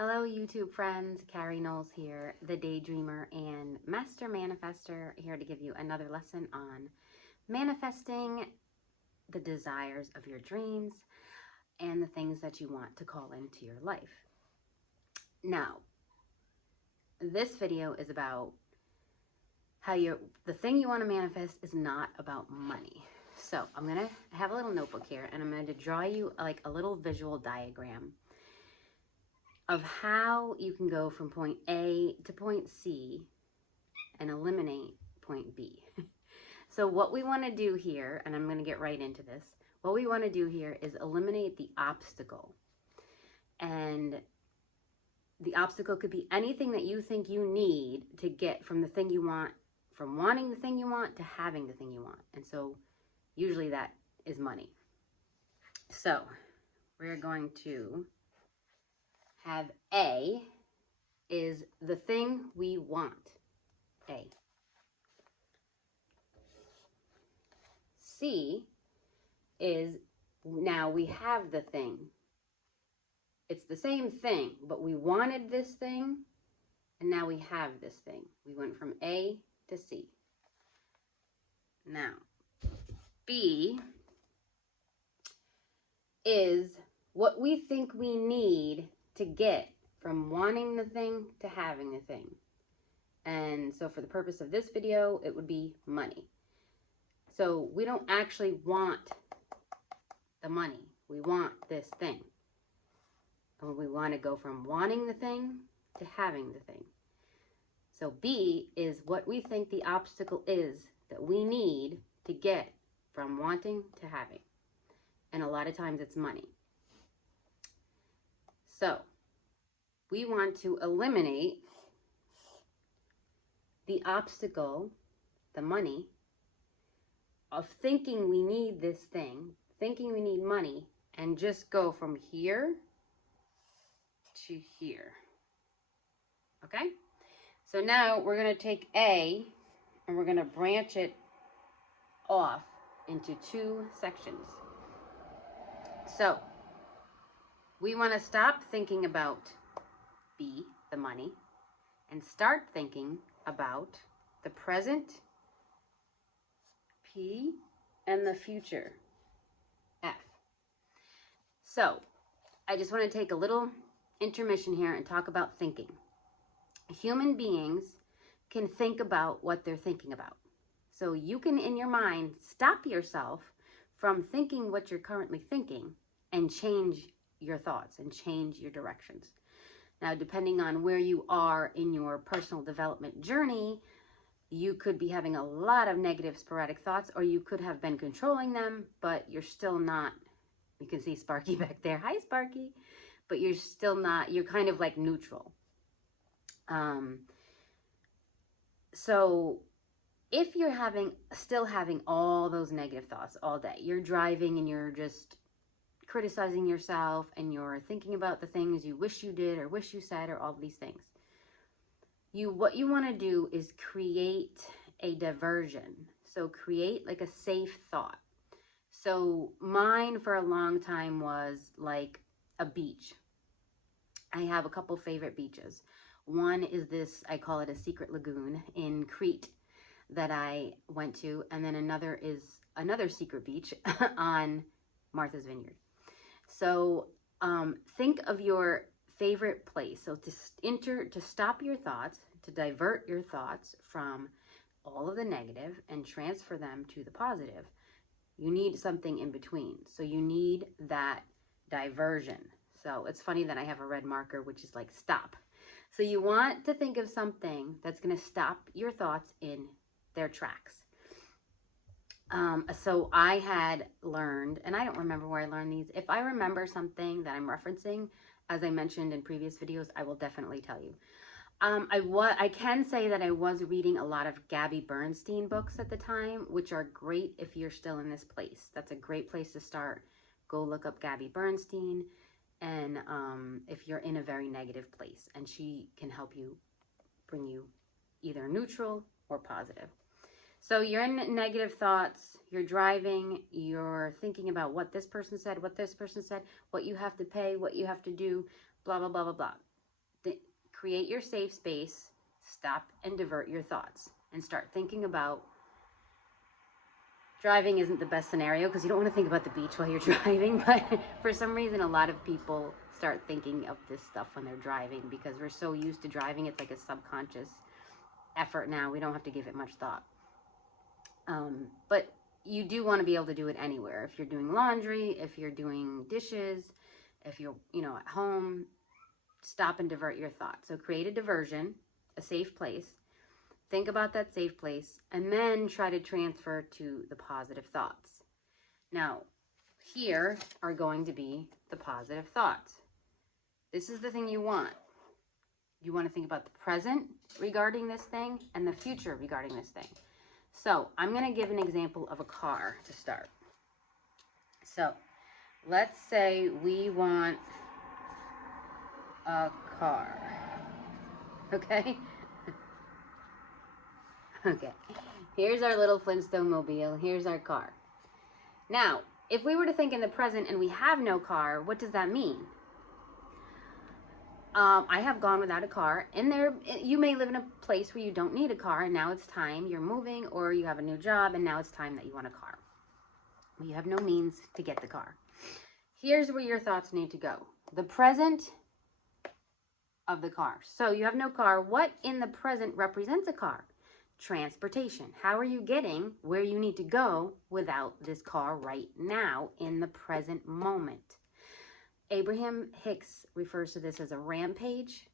Hello YouTube friends, Carrie Knowles here, the Daydreamer and Master Manifester, here to give you another lesson on manifesting the desires of your dreams and the things that you want to call into your life. Now, this video is about how the thing you want to manifest is not about money. So I'm going to have a little notebook here and I'm going to draw you like a little visual diagram of how you can go from point A to point C and eliminate point B. So what we want to do here, and I'm going to get right into this, what we want to do here is eliminate the obstacle. And the obstacle could be anything that you think you need to get from the thing you want, from wanting the thing you want to having the thing you want. And so usually that is money. So we're going to have A is the thing we want. A. C is now we have the thing. It's the same thing, but we wanted this thing, and now we have this thing. We went from A to C. Now, B is what we think we need to get from wanting the thing to having the thing. And so for the purpose of this video, it would be money. So we don't actually want the money. We want this thing. And we want to go from wanting the thing to having the thing. So B is what we think the obstacle is that we need to get from wanting to having. And a lot of times it's money. So we want to eliminate the obstacle, the money, of thinking we need this thing, thinking we need money, and just go from here to here. Okay? So now we're going to take A and we're going to branch it off into two sections. So we want to stop thinking about B, the money, and start thinking about the present, P, and the future, F. So I just want to take a little intermission here and talk about thinking. Human beings can think about what they're thinking about. So you can, in your mind, stop yourself from thinking what you're currently thinking and change your thoughts and change your directions. Now, depending on where you are in your personal development journey, you could be having a lot of negative sporadic thoughts, or you could have been controlling them, but you're still not. You can see Sparky back there. Hi, Sparky. But you're still not, you're kind of like neutral. So if you're still having all those negative thoughts all day, you're driving and you're just criticizing yourself and you're thinking about the things you wish you did or wish you said or all these things. What you want to do is create a diversion. So create like a safe thought. So mine for a long time was like a beach. I have a couple favorite beaches. One is this, I call it a secret lagoon in Crete that I went to. And then another is another secret beach on Martha's Vineyard. So think of your favorite place. So to stop your thoughts, to divert your thoughts from all of the negative and transfer them to the positive, you need something in between. So you need that diversion. So it's funny that I have a red marker, which is like stop. So you want to think of something that's going to stop your thoughts in their tracks. So I had learned, and I don't remember where I learned these. If I remember something that I'm referencing, as I mentioned in previous videos, I will definitely tell you. I can say that I was reading a lot of Gabby Bernstein books at the time, which are great if you're still in this place. That's a great place to start. Go look up Gabby Bernstein, and if you're in a very negative place, and she can help you bring you either neutral or positive. So you're in negative thoughts, you're driving, you're thinking about what this person said, what you have to pay, what you have to do, blah, blah, blah, blah, blah. create your safe space, stop and divert your thoughts, and start thinking about driving isn't the best scenario because you don't want to think about the beach while you're driving, but for some reason, a lot of people start thinking of this stuff when they're driving because we're so used to driving. It's like a subconscious effort now. We don't have to give it much thought. But you do want to be able to do it anywhere. If you're doing laundry, if you're doing dishes, if you're, at home, stop and divert your thoughts. So create a diversion, a safe place. Think about that safe place, and then try to transfer to the positive thoughts. Now, here are going to be the positive thoughts. This is the thing you want. You want to think about the present regarding this thing and the future regarding this thing. So I'm going to give an example of a car to start. So let's say we want a car. Okay? Okay. Here's our little Flintstone mobile. Here's our car. Now, if we were to think in the present and we have no car, what does that mean? I have gone without a car, and you may live in a place where you don't need a car, and now it's time, you're moving, or you have a new job, and now it's time that you want a car. You have no means to get the car. Here's where your thoughts need to go. The present of the car. So you have no car. What in the present represents a car? Transportation. How are you getting where you need to go without this car right now in the present moment? Abraham Hicks refers to this as a rampage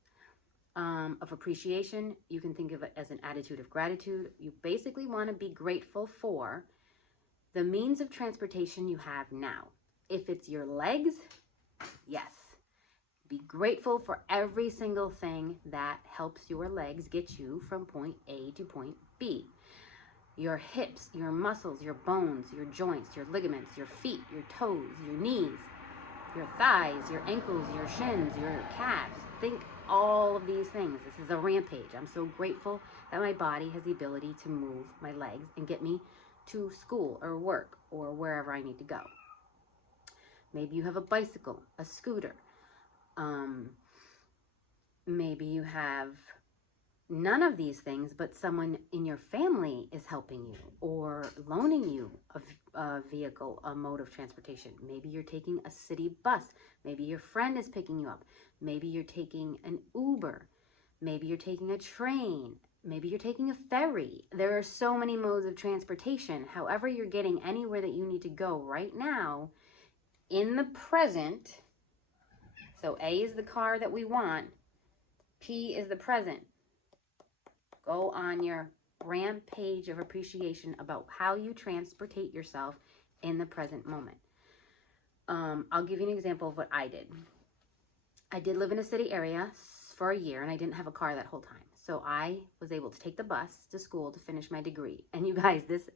of appreciation. You can think of it as an attitude of gratitude. You basically want to be grateful for the means of transportation you have now. If it's your legs, yes. Be grateful for every single thing that helps your legs get you from point A to point B. Your hips, your muscles, your bones, your joints, your ligaments, your feet, your toes, your knees, your thighs, your ankles, your shins, your calves. Think all of these things. This is a rampage. I'm so grateful that my body has the ability to move my legs and get me to school or work or wherever I need to go. Maybe you have a bicycle, a scooter. Maybe you have none of these things, but someone in your family is helping you or loaning you a vehicle, a mode of transportation. Maybe you're taking a city bus. Maybe your friend is picking you up. Maybe you're taking an Uber. Maybe you're taking a train. Maybe you're taking a ferry. There are so many modes of transportation. However you're getting anywhere that you need to go right now in the present. So A is the car that we want. P is the present. Go on your rampage of appreciation about how you transportate yourself in the present moment. I'll give you an example of what I did. I did live in a city area for a year, and I didn't have a car that whole time. So I was able to take the bus to school to finish my degree. And you guys, this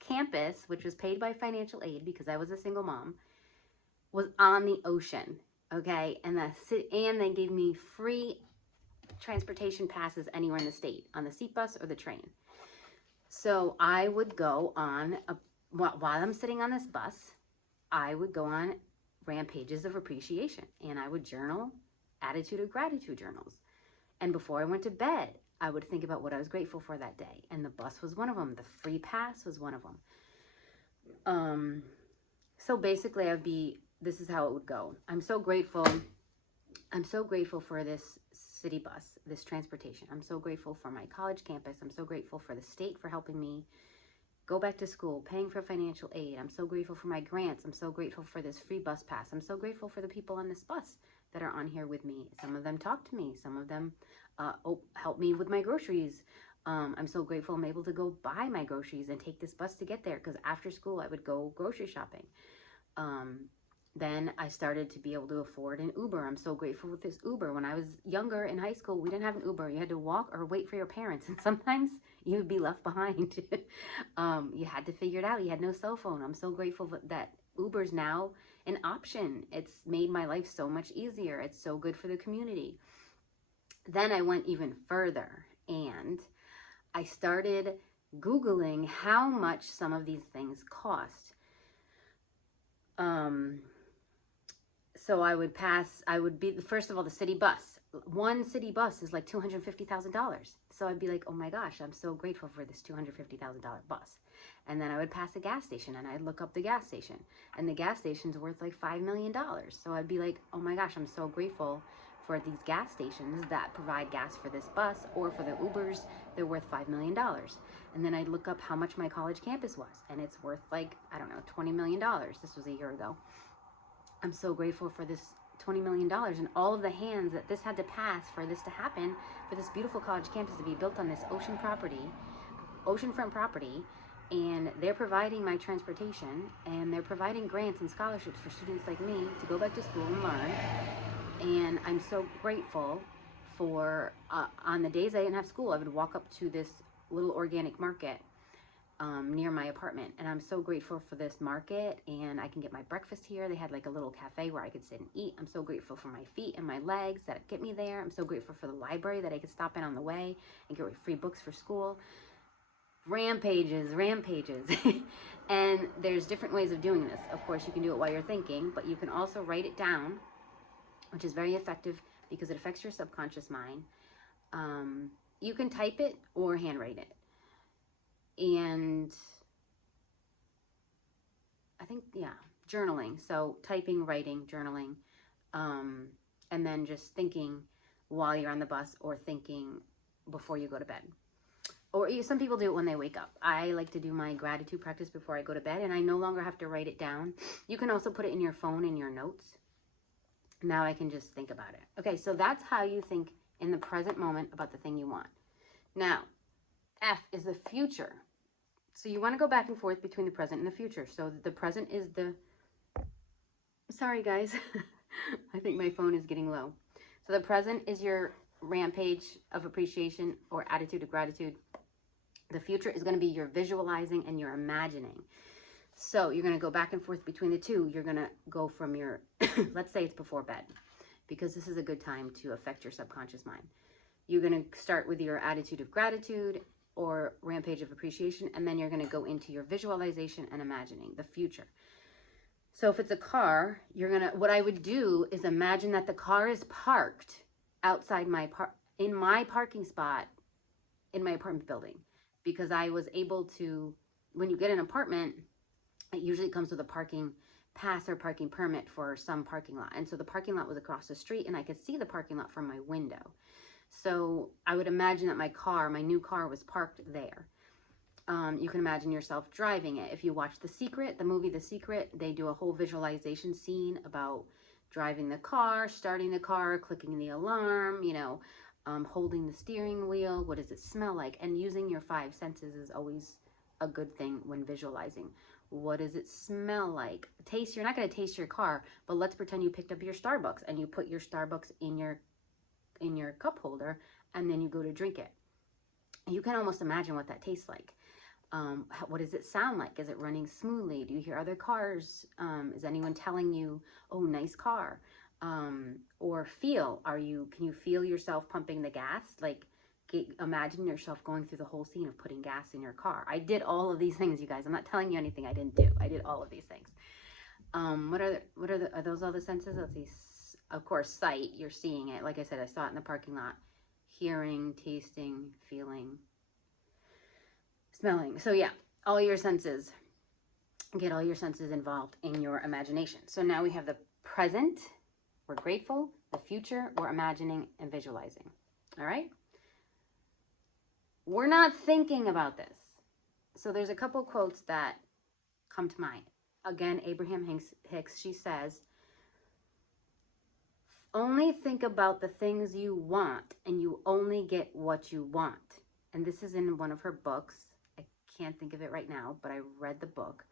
campus, which was paid by financial aid because I was a single mom, was on the ocean. Okay, and they gave me free transportation passes anywhere in the state, on the seat bus or the train. So I would go on, while I'm sitting on this bus, I would go on rampages of appreciation, and I would journal attitude of gratitude journals. And before I went to bed, I would think about what I was grateful for that day. And the bus was one of them. The free pass was one of them. So basically this is how it would go. I'm so grateful for this city bus, this transportation. I'm so grateful for my college campus. I'm so grateful for the state for helping me go back to school, paying for financial aid. I'm so grateful for my grants. I'm so grateful for this free bus pass. I'm so grateful for the people on this bus that are on here with me. Some of them talk to me. Some of them help me with my groceries. I'm so grateful I'm able to go buy my groceries and take this bus to get there, because after school I would go grocery shopping. Then I started to be able to afford an Uber. I'm so grateful with this Uber. When I was younger in high school, we didn't have an Uber. You had to walk or wait for your parents, and sometimes you would be left behind. You had to figure it out. You had no cell phone. I'm so grateful that Uber's now an option. It's made my life so much easier. It's so good for the community. Then I went even further, and I started Googling how much some of these things cost. So I would be, first of all, the city bus. one city bus is like $250,000. So I'd be like, oh my gosh, I'm so grateful for this $250,000 bus. And then I would pass a gas station and I'd look up the gas station, and the gas station's worth like $5 million. So I'd be like, oh my gosh, I'm so grateful for these gas stations that provide gas for this bus, or for the Ubers, they're worth $5 million. And then I'd look up how much my college campus was, and it's worth like, I don't know, $20 million. This was a year ago. I'm so grateful for this $20 million and all of the hands that this had to pass for this to happen, for this beautiful college campus to be built on this oceanfront property. And they're providing my transportation, and they're providing grants and scholarships for students like me to go back to school and learn. And I'm so grateful for, on the days I didn't have school, I would walk up to this little organic market near my apartment, and I'm so grateful for this market, and I can get my breakfast here. They had like a little cafe where I could sit and eat. I'm so grateful for my feet and my legs that get me there. I'm so grateful for the library that I could stop in on the way and get free books for school. Rampages. And there's different ways of doing this. Of course, you can do it while you're thinking, but you can also write it down, which is very effective because it affects your subconscious mind. You can type it or handwrite it. And I think, yeah, journaling. So typing, writing, journaling, and then just thinking while you're on the bus, or thinking before you go to bed. Or some people do it when they wake up. I like to do my gratitude practice before I go to bed, and I no longer have to write it down. You can also put it in your phone in your notes. Now I can just think about it. Okay, so that's how you think in the present moment about the thing you want. Now, F is the future. So you want to go back and forth between the present and the future. So the present is the... Sorry, guys. I think my phone is getting low. So the present is your rampage of appreciation or attitude of gratitude. The future is going to be your visualizing and your imagining. So you're going to go back and forth between the two. You're going to go from your... let's say it's before bed, because this is a good time to affect your subconscious mind. You're going to start with your attitude of gratitude or rampage of appreciation, and then you're going to go into your visualization and imagining the future. So if it's a car, what I would do is imagine that the car is parked outside in my parking spot in my apartment building, because I was able to, when you get an apartment, it usually comes with a parking pass or parking permit for some parking lot. And so the parking lot was across the street, and I could see the parking lot from my window. So I would imagine that my new car was parked there. You can imagine yourself driving it. If you watch the movie The Secret, they do a whole visualization scene about driving the car, starting the car, clicking the alarm, holding the steering wheel. What does it smell like? And using your 5 senses is always a good thing when visualizing. What does it smell like? Taste. You're not going to taste your car, but let's pretend you picked up your Starbucks and you put your Starbucks in your cup holder, and then you go to drink it. You can almost imagine what that tastes like. What does it sound like? Is it running smoothly? Do you hear other cars? Is anyone telling you, oh, nice car? Or feel, can you feel yourself pumping the gas? Like, imagine yourself going through the whole scene of putting gas in your car. I did all of these things, you guys. I'm not telling you anything I didn't do. I did all of these things. Are those all the senses? Let's see. Of course, sight, you're seeing it. Like I said, I saw it in the parking lot. Hearing, tasting, feeling, smelling. So yeah, all your senses. Get all your senses involved in your imagination. So now we have the present, we're grateful, the future, we're imagining and visualizing. All right? We're not thinking about this. So there's a couple quotes that come to mind. Again, Abraham Hicks, she says, only think about the things you want, and you only get what you want. And this is in one of her books. I can't think of it right now, but I read the book.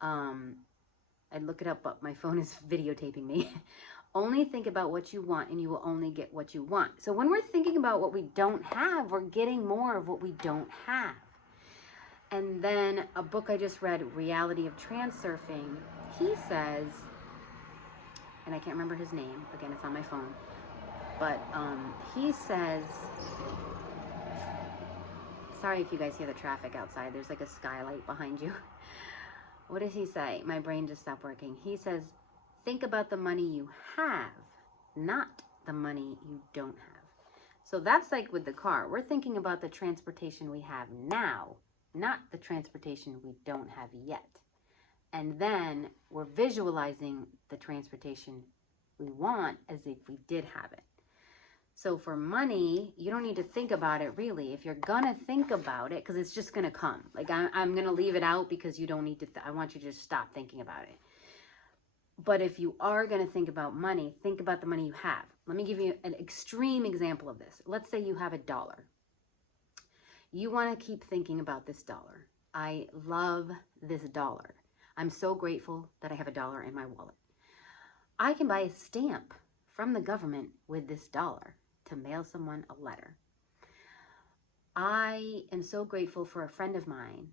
I'd look it up, but my phone is videotaping me. Only think about what you want, and you will only get what you want. So when we're thinking about what we don't have, we're getting more of what we don't have. And then a book I just read, Reality of Transurfing, he says, and I can't remember his name, again, it's on my phone, but he says, sorry if you guys hear the traffic outside, there's like a skylight behind you. What does he say? My brain just stopped working. He says, think about the money you have, not the money you don't have. So that's like with the car. We're thinking about the transportation we have now, not the transportation we don't have yet. And then we're visualizing the transportation we want as if we did have it. So for money, you don't need to think about it really. If you're gonna think about it, because it's just gonna come. Like I'm gonna leave it out because you don't need to, I want you to just stop thinking about it. But if you are gonna think about money, think about the money you have. Let me give you an extreme example of this. Let's say you have $1. You wanna keep thinking about this dollar. I love this dollar. I'm so grateful that I have $1 in my wallet. I can buy a stamp from the government with this dollar to mail someone a letter. I am so grateful for a friend of mine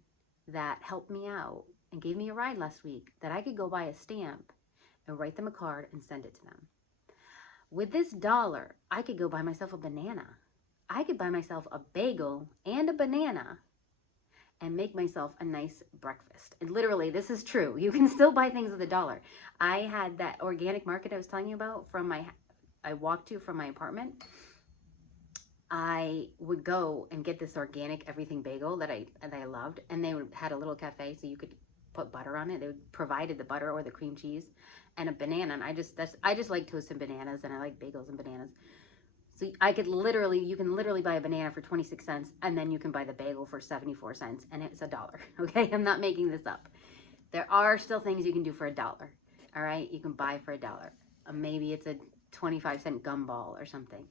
that helped me out and gave me a ride last week that I could go buy a stamp and write them a card and send it to them. With this dollar, I could go buy myself a banana. I could buy myself a bagel and a banana and make myself a nice breakfast. And literally, this is true. You can still buy things with $1. I had that organic market I was telling you about I walked to from my apartment. I would go and get this organic everything bagel that I loved, and they had a little cafe so you could put butter on it. They provided the butter or the cream cheese and a banana. And I just like toasted bananas, and I like bagels and bananas. So you can literally buy a banana for 26 cents, and then you can buy the bagel for 74 cents, and it's $1. Okay, I'm not making this up. There are still things you can do for $1. All right, you can buy for $1. Maybe it's a 25-cent gumball or something.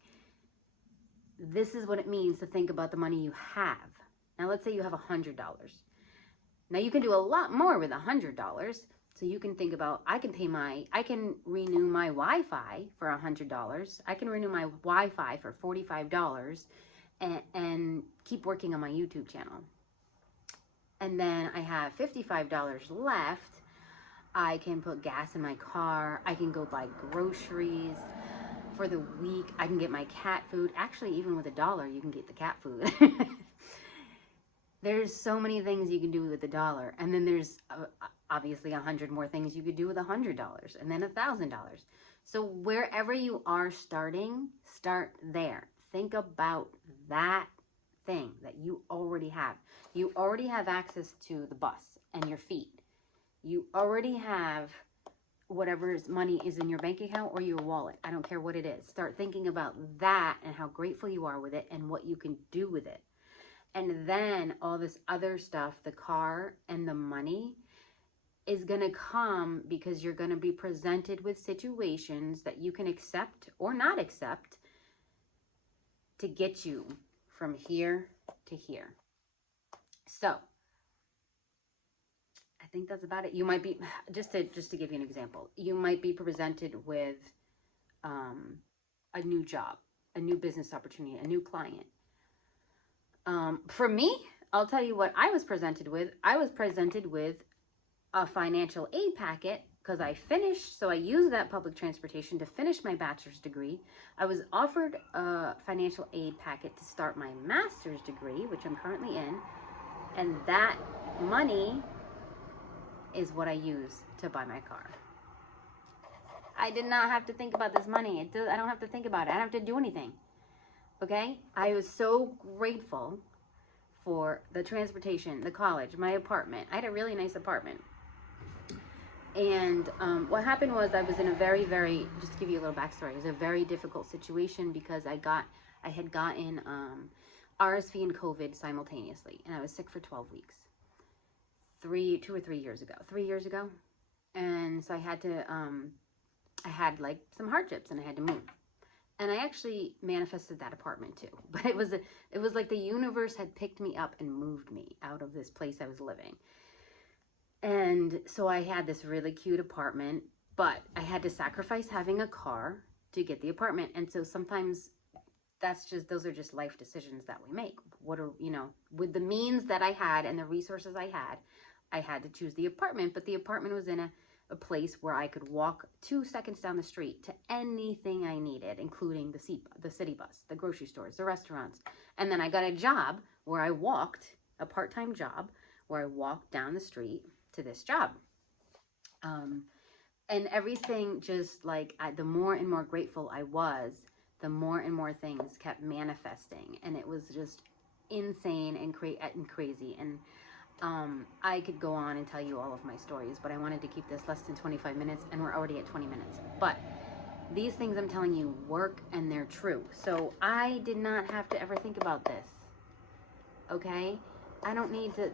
This is what it means to think about the money you have. Now, let's say you have $100. Now, you can do a lot more with $100. So you can think about, I can renew my Wi-Fi for $100. I can renew my Wi-Fi for $45 and keep working on my YouTube channel. And then I have $55 left. I can put gas in my car. I can go buy groceries for the week. I can get my cat food. Actually, even with $1, you can get the cat food. There's so many things you can do with $1. And then there's obviously 100 more things you could do with $100, and then $1,000. So wherever you are starting, start there. Think about that thing that you already have. You already have access to the bus and your feet. You already have whatever money is in your bank account or your wallet. I don't care what it is. Start thinking about that and how grateful you are with it and what you can do with it. And then all this other stuff, the car and the money, is going to come because you're going to be presented with situations that you can accept or not accept to get you from here to here. So I think that's about it. You might be, just to give you an example, you might be presented with a new job, a new business opportunity, a new client. For me, I'll tell you what I was presented with. I was presented with a financial aid packet because I finished, so I used that public transportation to finish my bachelor's degree. I was offered a financial aid packet to start my master's degree, which I'm currently in, and that money is what I use to buy my car. I did not have to think about this money. I don't have to think about it. I don't have to do anything. Okay? I was so grateful for the transportation, the college, my apartment. I had a really nice apartment. And what happened was I was in a very, just to give you a little backstory, it was a very difficult situation because I had gotten RSV and COVID simultaneously, and I was sick for 12 weeks. 3 years ago. And so I had to, I had like some hardships and I had to move. And I actually manifested that apartment too. But it was like the universe had picked me up and moved me out of this place I was living. And so I had this really cute apartment, but I had to sacrifice having a car to get the apartment. And so sometimes those are just life decisions that we make. With the means that I had and the resources I had to choose the apartment, but the apartment was in a place where I could walk 2 seconds down the street to anything I needed, including the city bus, the grocery stores, the restaurants. And then I got a job where I walked, a part-time job, where I walked down the street to this job. And everything just like, the more and more grateful I was, the more and more things kept manifesting. And it was just insane and crazy. And I could go on and tell you all of my stories, but I wanted to keep this less than 25 minutes, and we're already at 20 minutes. But these things I'm telling you work, and they're true. So I did not have to ever think about this, okay? I don't need to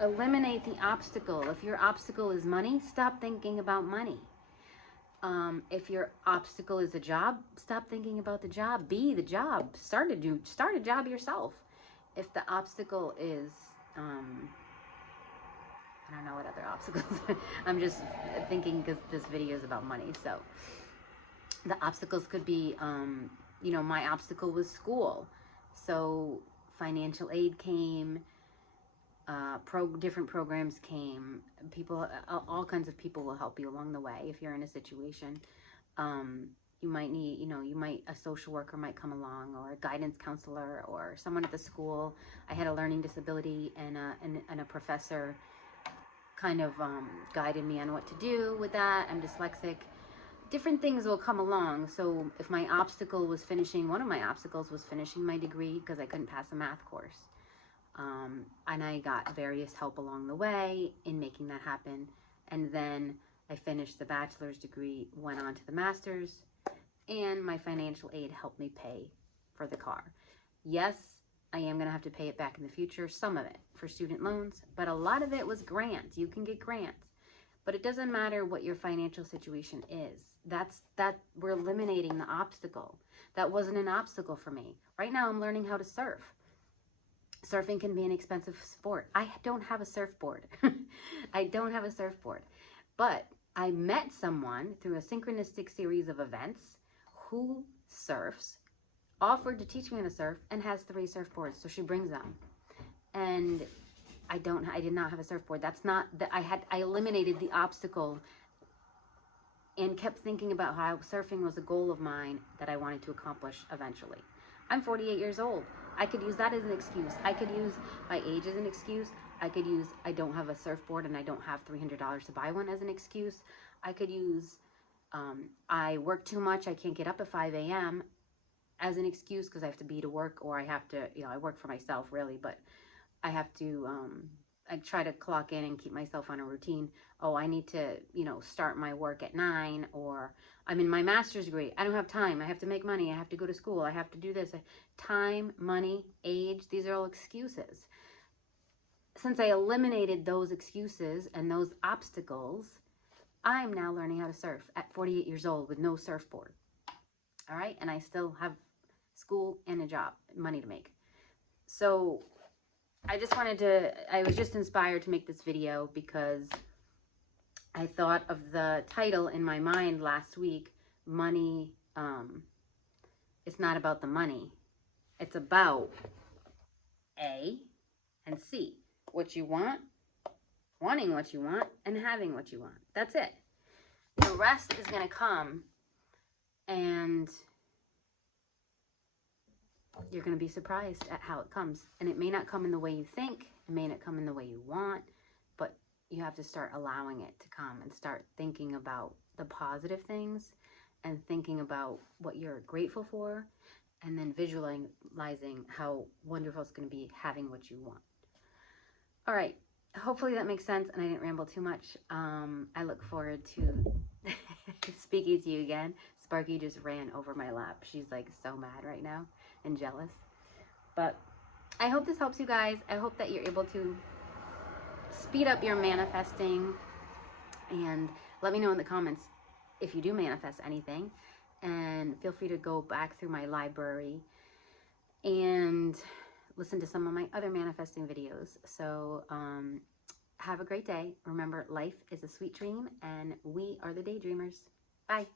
eliminate the obstacle. If your obstacle is money, stop thinking about money. If your obstacle is a job, stop thinking about the job. Be the job. Start a job yourself. If the obstacle is, I don't know what other obstacles. I'm just thinking because this video is about money. So the obstacles could be, you know, my obstacle was school. So financial aid came, different programs came. People, all kinds of people will help you along the way if you're in a situation. You might need, you know, a social worker might come along, or a guidance counselor, or someone at the school. I had a learning disability, and a professor kind of guided me on what to do with that. I'm dyslexic. Different things will come along. So if my obstacle was one of my obstacles was finishing my degree because I couldn't pass a math course. And I got various help along the way in making that happen. And then I finished the bachelor's degree, went on to the master's, and my financial aid helped me pay for the car. Yes, I am going to have to pay it back in the future, some of it for student loans, but a lot of it was grants. You can get grants, but it doesn't matter what your financial situation is. We're eliminating the obstacle. That wasn't an obstacle for me. Right now, I'm learning how to surf. Surfing can be an expensive sport. I don't have a surfboard. I don't have a surfboard. But I met someone through a synchronistic series of events who surfs, offered to teach me how to surf, and has 3 surfboards. So she brings them. And I did not have a surfboard. That's not that I eliminated the obstacle and kept thinking about how surfing was a goal of mine that I wanted to accomplish eventually. I'm 48 years old. I could use that as an excuse. I could use my age as an excuse. I could use I don't have a surfboard and I don't have $300 to buy one as an excuse. I could use I work too much. I can't get up at 5 a.m. as an excuse because I have to be to work, or I have to, you know, I work for myself really, but I have to, I try to clock in and keep myself on a routine. Oh, I need to, you know, start my work at 9, or I'm in my master's degree. I don't have time. I have to make money. I have to go to school. I have to do this. Time, money, age, these are all excuses. Since I eliminated those excuses and those obstacles, I'm now learning how to surf at 48 years old with no surfboard. All right. And I still have school and a job, money to make. So I was just inspired to make this video because I thought of the title in my mind last week, money. It's not about the money. It's about A and C, what you want, wanting what you want, and having what you want. That's it. The rest is going to come, and you're going to be surprised at how it comes. And it may not come in the way you think. It may not come in the way you want, but you have to start allowing it to come and start thinking about the positive things and thinking about what you're grateful for, and then visualizing how wonderful it's going to be having what you want. All right. Hopefully that makes sense and I didn't ramble too much. I look forward to speaking to you again. Sparky just ran over my lap. She's like so mad right now and jealous. But I hope this helps you guys. I hope that you're able to speed up your manifesting, and let me know in the comments if you do manifest anything, and feel free to go back through my library and listen to some of my other manifesting videos. So have a great day. Remember, life is a sweet dream, and we are the daydreamers. Bye.